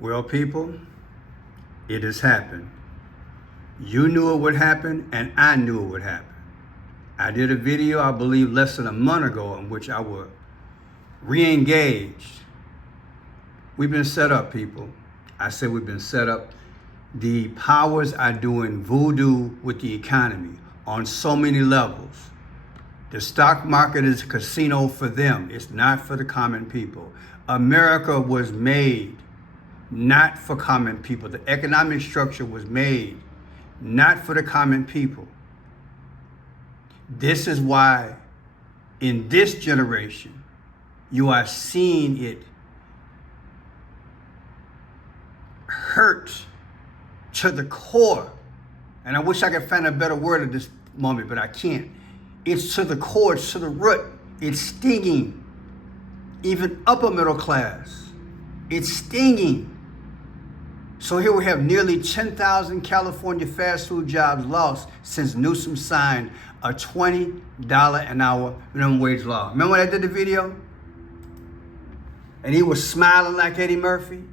Well, people, it has happened. You knew it would happen, and I knew it would happen. I did a video, I believe, less than a month ago in which I would re-engage. We've been set up, people. I said we've been set up. The powers are doing voodoo with the economy on so many levels. The stock market is a casino for them. It's not for the common people. America was made not for common people. The economic structure was made not for the common people. This is why in this generation, you are seeing it hurt to the core. And I wish I could find a better word at this moment, but I can't. It's to the core, it's to the root. It's stinging. Even upper middle class. It's stinging. So here we have nearly 10,000 California fast food jobs lost since Newsom signed a $20 an hour minimum wage law. Remember when I did the video? And he was smiling like Eddie Murphy?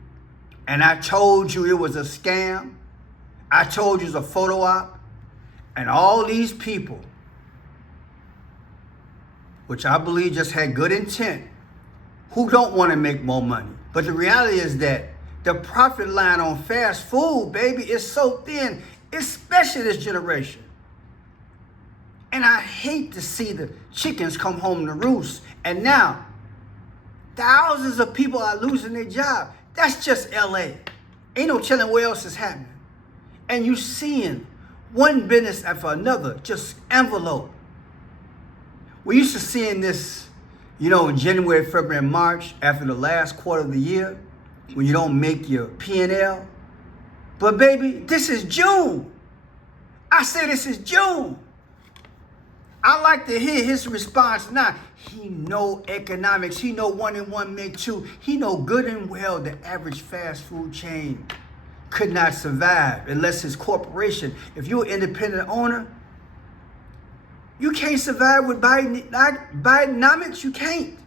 And I told you it was a scam. I told you it was a photo op. And all these people, which I believe just had good intent, who don't want to make more money. But the reality is that the profit line on fast food, baby, is so thin, especially this generation. And I hate to see the chickens come home to roost. And now, thousands of people are losing their job. That's just LA. Ain't no telling where else is happening. And you seeing one business after another just envelope. We used to seeing this, in January, February, and March, after the last quarter of the year, when you don't make your P&L. But baby, this is June. I say this is June. I like to hear his response now. He know economics. He know 1 and 1 make 2. He know good and well the average fast food chain could not survive unless his corporation, if you're an independent owner, you can't survive with Bidenomics. You can't.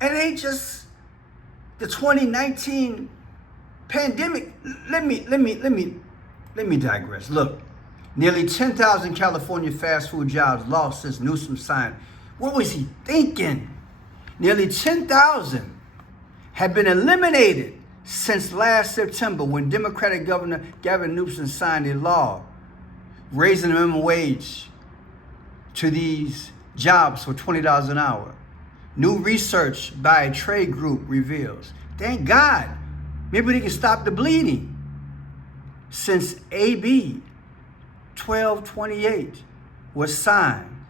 And it ain't just the 2019 pandemic. Let me digress. Look, nearly 10,000 California fast food jobs lost since Newsom signed. What was he thinking? Nearly 10,000 have been eliminated since last September when Democratic Governor Gavin Newsom signed a law raising the minimum wage to these jobs for $20 an hour. New research by a trade group reveals, thank God, maybe they can stop the bleeding. Since AB 1228 was signed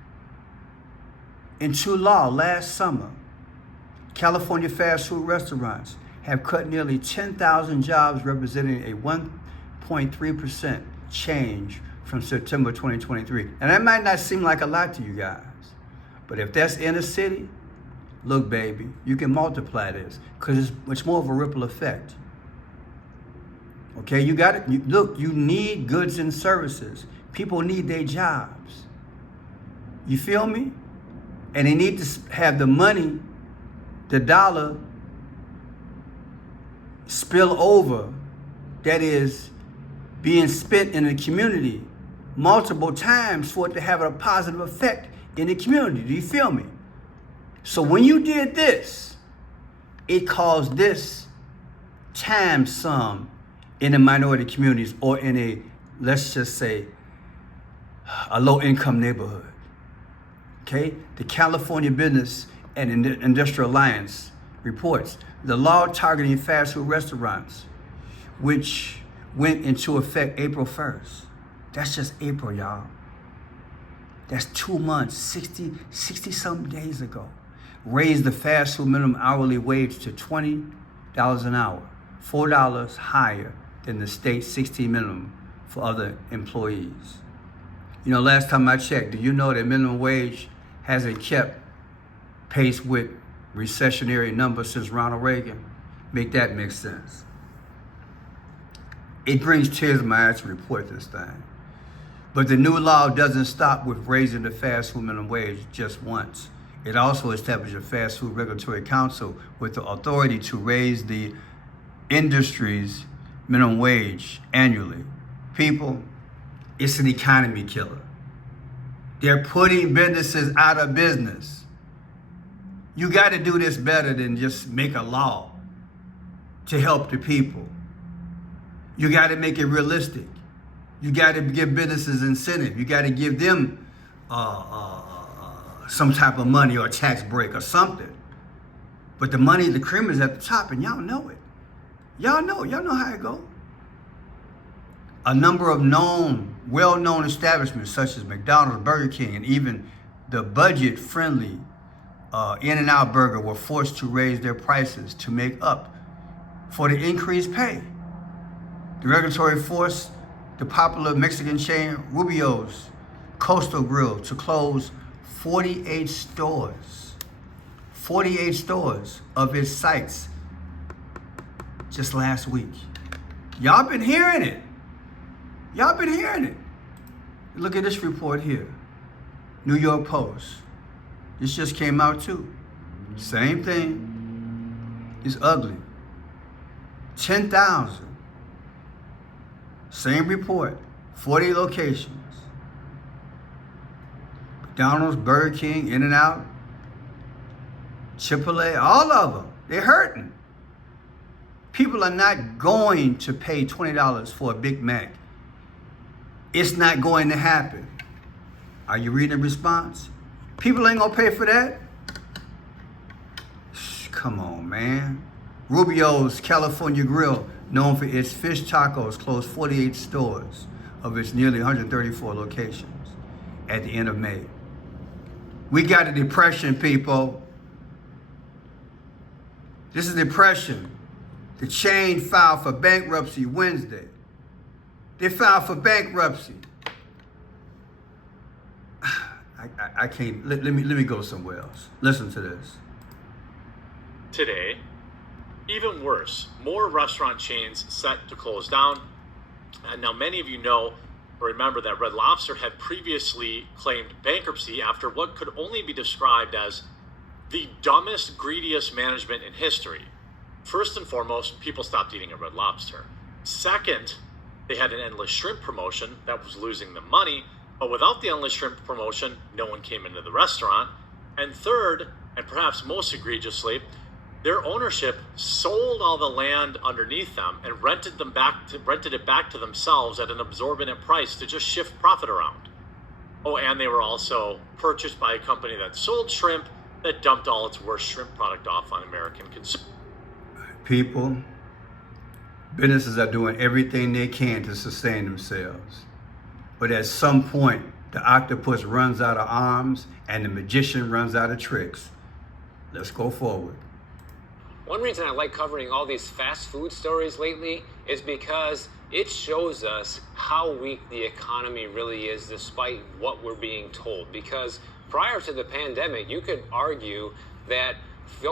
into law last summer, California fast food restaurants have cut nearly 10,000 jobs, representing a 1.3% change from September 2023. And that might not seem like a lot to you guys, but if that's inner city, look, baby, you can multiply this because it's much more of a ripple effect. Okay, you got it. Look, you need goods and services. People need their jobs. You feel me? And they need to have the money, the dollar, spill over, that is being spent in the community multiple times for it to have a positive effect in the community. Do you feel me? So when you did this, it caused this times some in the minority communities or in a, let's just say, a low-income neighborhood. Okay? The California Business and Industrial Alliance reports the law targeting fast food restaurants, which went into effect April 1st. That's just April, y'all. That's 2 months, 60 something days ago. Raised the fast food minimum hourly wage to $20 an hour, $4 higher than the state 16 minimum for other employees. Last time I checked, do you know that minimum wage hasn't kept pace with recessionary numbers since Ronald Reagan? Make that make sense. It brings tears to my eyes to report this thing. But the new law doesn't stop with raising the fast food minimum wage just once. It also established a fast food regulatory council with the authority to raise the industry's minimum wage annually. People, it's an economy killer. They're putting businesses out of business. You got to do this better than just make a law to help the people. You got to make it realistic. You got to give businesses incentive. You got to give them some type of money or a tax break or something. But the money, the cream is at the top, and y'all know it. Y'all know how it go. A number of well-known establishments such as McDonald's, Burger King, and even the budget-friendly In-N-Out Burger were forced to raise their prices to make up for the increased pay. The regulatory forced the popular Mexican chain Rubio's Coastal Grill to close 48 stores of its sites just last week. Y'all been hearing it. Look at this report here. New York Post. This just came out too. Same thing. It's ugly. 10,000. Same report. 40 locations. McDonald's, Burger King, In-N-Out, Chipotle, all of them. They're hurting. People are not going to pay $20 for a Big Mac. It's not going to happen. Are you reading the response? People ain't gonna pay for that. Come on, man. Rubio's California Grill, known for its fish tacos, closed 48 stores of its nearly 134 locations at the end of May. We got a depression, people. This is depression. The chain filed for bankruptcy Wednesday. They filed for bankruptcy. I can't, let me go somewhere else. Listen to this. Today, even worse, more restaurant chains set to close down. And now many of you know or remember that Red Lobster had previously claimed bankruptcy after what could only be described as the dumbest, greediest management in history. First and foremost, people stopped eating at Red Lobster. Second, they had an endless shrimp promotion that was losing them money, but without the endless shrimp promotion, no one came into the restaurant. And third, and perhaps most egregiously, their ownership sold all the land underneath them and rented it back to themselves at an absorbent price to just shift profit around. Oh, and they were also purchased by a company that sold shrimp that dumped all its worst shrimp product off on American consumers. People, businesses are doing everything they can to sustain themselves. But at some point, the octopus runs out of arms and the magician runs out of tricks. Let's go forward. One reason I like covering all these fast food stories lately is because it shows us how weak the economy really is despite what we're being told. Because prior to the pandemic, you could argue that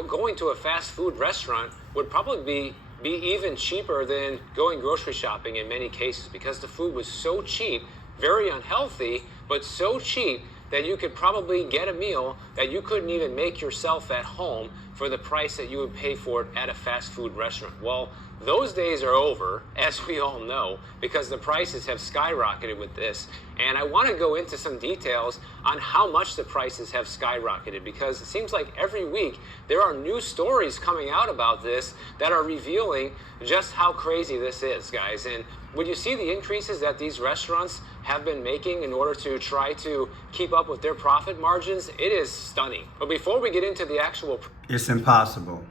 going to a fast food restaurant would probably be even cheaper than going grocery shopping in many cases, because the food was so cheap, very unhealthy, but so cheap that you could probably get a meal that you couldn't even make yourself at home for the price that you would pay for it at a fast food restaurant. Well, those days are over, as we all know, because the prices have skyrocketed with this. And I want to go into some details on how much the prices have skyrocketed, because it seems like every week there are new stories coming out about this that are revealing just how crazy this is, guys. And would you see the increases that these restaurants have been making in order to try to keep up with their profit margins? It is stunning. But before we get into the actual... It's impossible.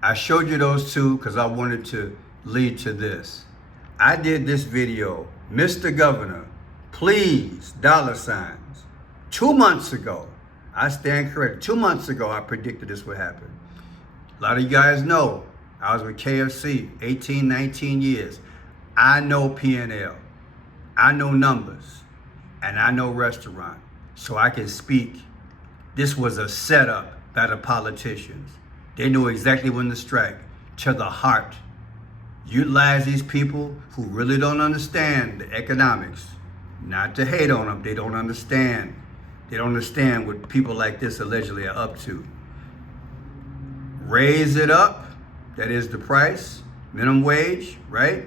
I showed you those two because I wanted to lead to this. I did this video, Mr. Governor, please, $signs. 2 months ago, I stand corrected. 2 months ago, I predicted this would happen. A lot of you guys know I was with KFC 18, 19 years. I know P&L. I know numbers. And I know restaurant. So I can speak. This was a setup by the politicians. They knew exactly when to strike, to the heart. Utilize these people who really don't understand the economics. Not to hate on them, they don't understand. They don't understand what people like this allegedly are up to. Raise it up, that is the price, minimum wage, right?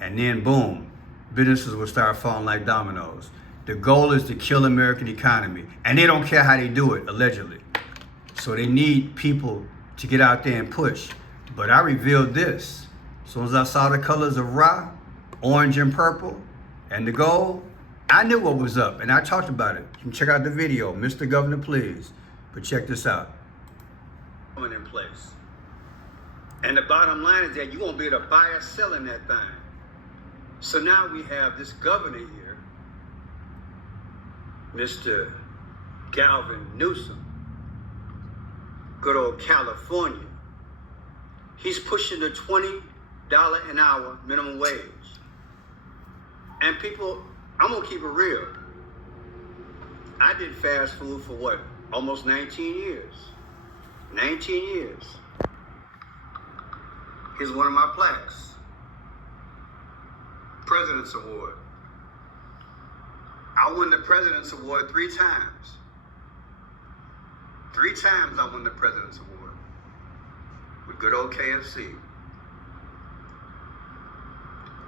And then boom, businesses will start falling like dominoes. The goal is to kill the American economy. And they don't care how they do it, allegedly. So they need people to get out there and push. But I revealed this. As soon as I saw the colors of Ra, orange and purple, and the gold, I knew what was up. And I talked about it. You can check out the video, Mr. Governor, please. But check this out. Coming in place. And the bottom line is that you won't be able to buy or sell in that thing. So now we have this governor here, Mr. Galvin Newsom, good old California. He's pushing the $20 an hour minimum wage. And people, I'm gonna keep it real. I did fast food for what? Almost 19 years. 19 years. Here's one of my plaques. President's Award. I won the President's Award 3 times. 3 times I won the President's Award with good old KFC.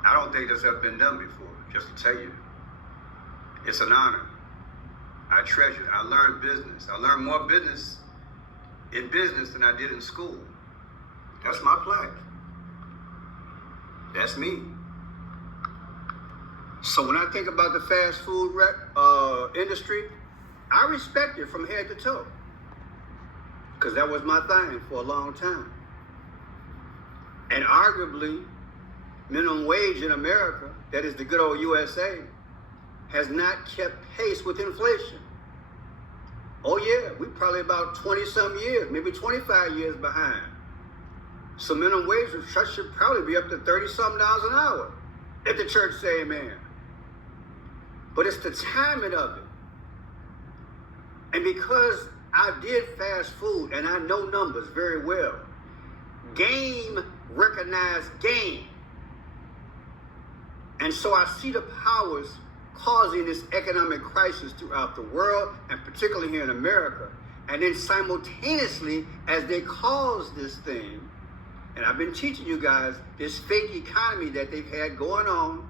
I don't think that's ever been done before, just to tell you. It's an honor. I treasure it. I learned business. I learned more business in business than I did in school. That's my plaque. That's me. So when I think about the fast food industry, I respect it from head to toe. Because that was my thing for a long time. And arguably, minimum wage in America, that is the good old USA, has not kept pace with inflation. Oh yeah, we probably about 20-some years, maybe 25 years behind. So minimum wage should probably be up to $30-something an hour, if the church say amen. But it's the timing of it. And because I did fast food and I know numbers very well, game recognized game. And so I see the powers causing this economic crisis throughout the world, and particularly here in America. And then simultaneously, as they cause this thing, and I've been teaching you guys this fake economy that they've had going on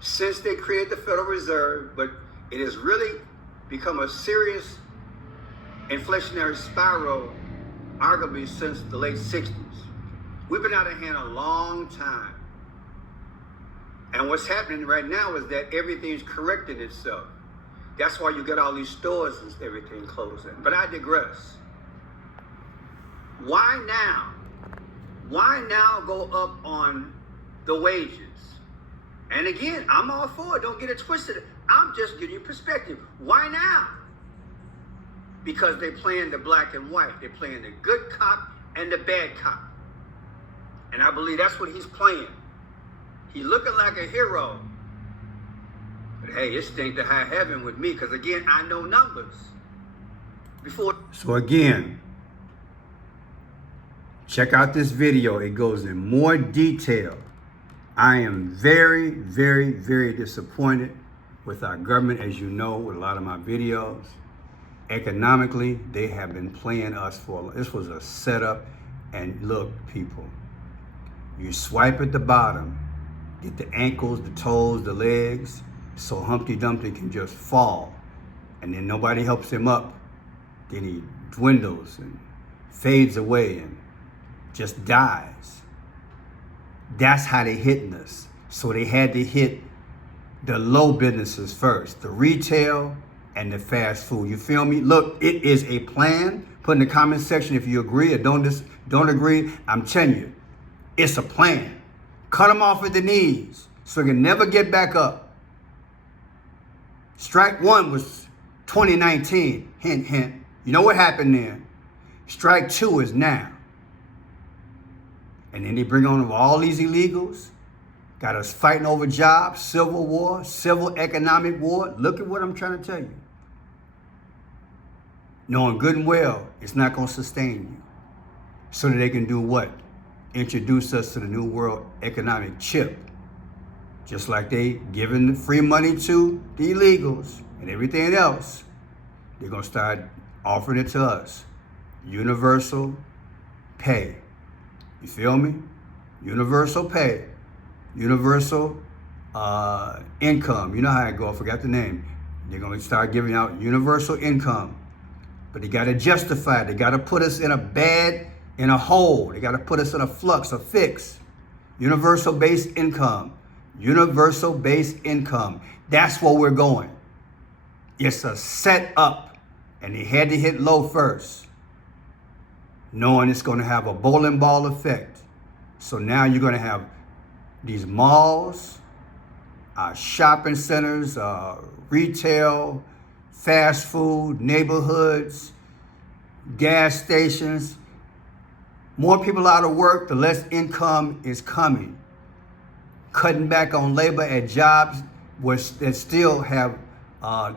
since they created the Federal Reserve, but it has really become a serious inflationary spiral, arguably since the late 60s. We've been out of hand a long time. And what's happening right now is that everything's correcting itself. That's why you get all these stores and everything closing. But I digress. Why now? Why now go up on the wages? And again, I'm all for it. Don't get it twisted. I'm just giving you perspective. Why now? Because they're playing the black and white. They're playing the good cop and the bad cop. And I believe that's what he's playing. He's looking like a hero. But hey, it stinks to high heaven with me, because again, I know numbers. So again, check out this video. It goes in more detail. I am very, very, very disappointed with our government, as you know, with a lot of my videos. Economically, they have been playing us for, this was a setup. And look, people, you swipe at the bottom, get the ankles, the toes, the legs, so Humpty Dumpty can just fall. And then nobody helps him up. Then he dwindles and fades away and just dies. That's how they hitting us. So they had to hit the low businesses first, the retail and the fast food. You feel me? Look, it is a plan. Put in the comment section if you agree or don't agree. I'm telling you, it's a plan. Cut them off at the knees so they can never get back up. Strike one was 2019, hint, hint. You know what happened then? Strike two is now. And then they bring on all these illegals, got us fighting over jobs, civil war, civil economic war. Look at what I'm trying to tell you. Knowing good and well, it's not going to sustain you. So that they can do what? Introduce us to the new world economic chip. Just like they giving free money to the illegals and everything else. They're going to start offering it to us. Universal pay. You feel me? Universal pay. Universal income. You know how I go. I forgot the name. They're going to start giving out universal income. But they got to justify it. They got to put us in a hole. They got to put us in a flux, a fix. Universal base income. Universal base income. That's where we're going. It's a setup. And they had to hit low first, knowing it's going to have a bowling ball effect. So now you're going to have these malls, shopping centers, retail, fast food, neighborhoods, gas stations. More people out of work, the less income is coming. Cutting back on labor at jobs that still are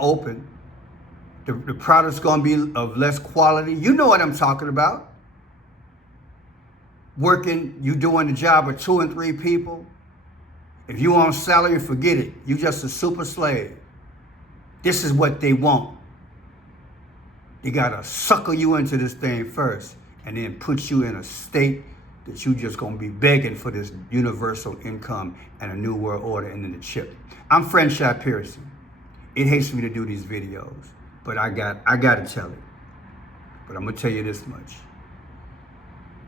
open. The product's going to be of less quality. You know what I'm talking about. You doing the job of 2 and 3 people. If you on salary, forget it. You just a super slave. This is what they want. They got to sucker you into this thing first and then put you in a state that you just going to be begging for this universal income and a new world order and then the chip. I'm Franchise Pearson. It hates me to do these videos, but I got to tell it. But I'm going to tell you this much.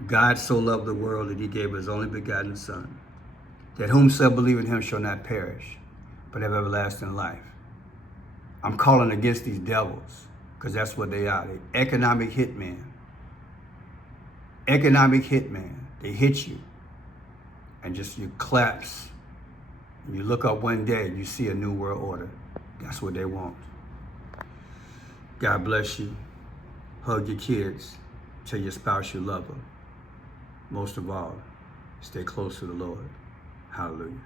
God so loved the world that he gave his only begotten son, that whomsoever believe in him shall not perish, but have everlasting life. I'm calling against these devils, because that's what they are. They're economic hitmen. Economic hitman. They hit you, and just you collapse. And you look up one day and you see a new world order. That's what they want. God bless you. Hug your kids. Tell your spouse you love them. Most of all, stay close to the Lord. Hallelujah.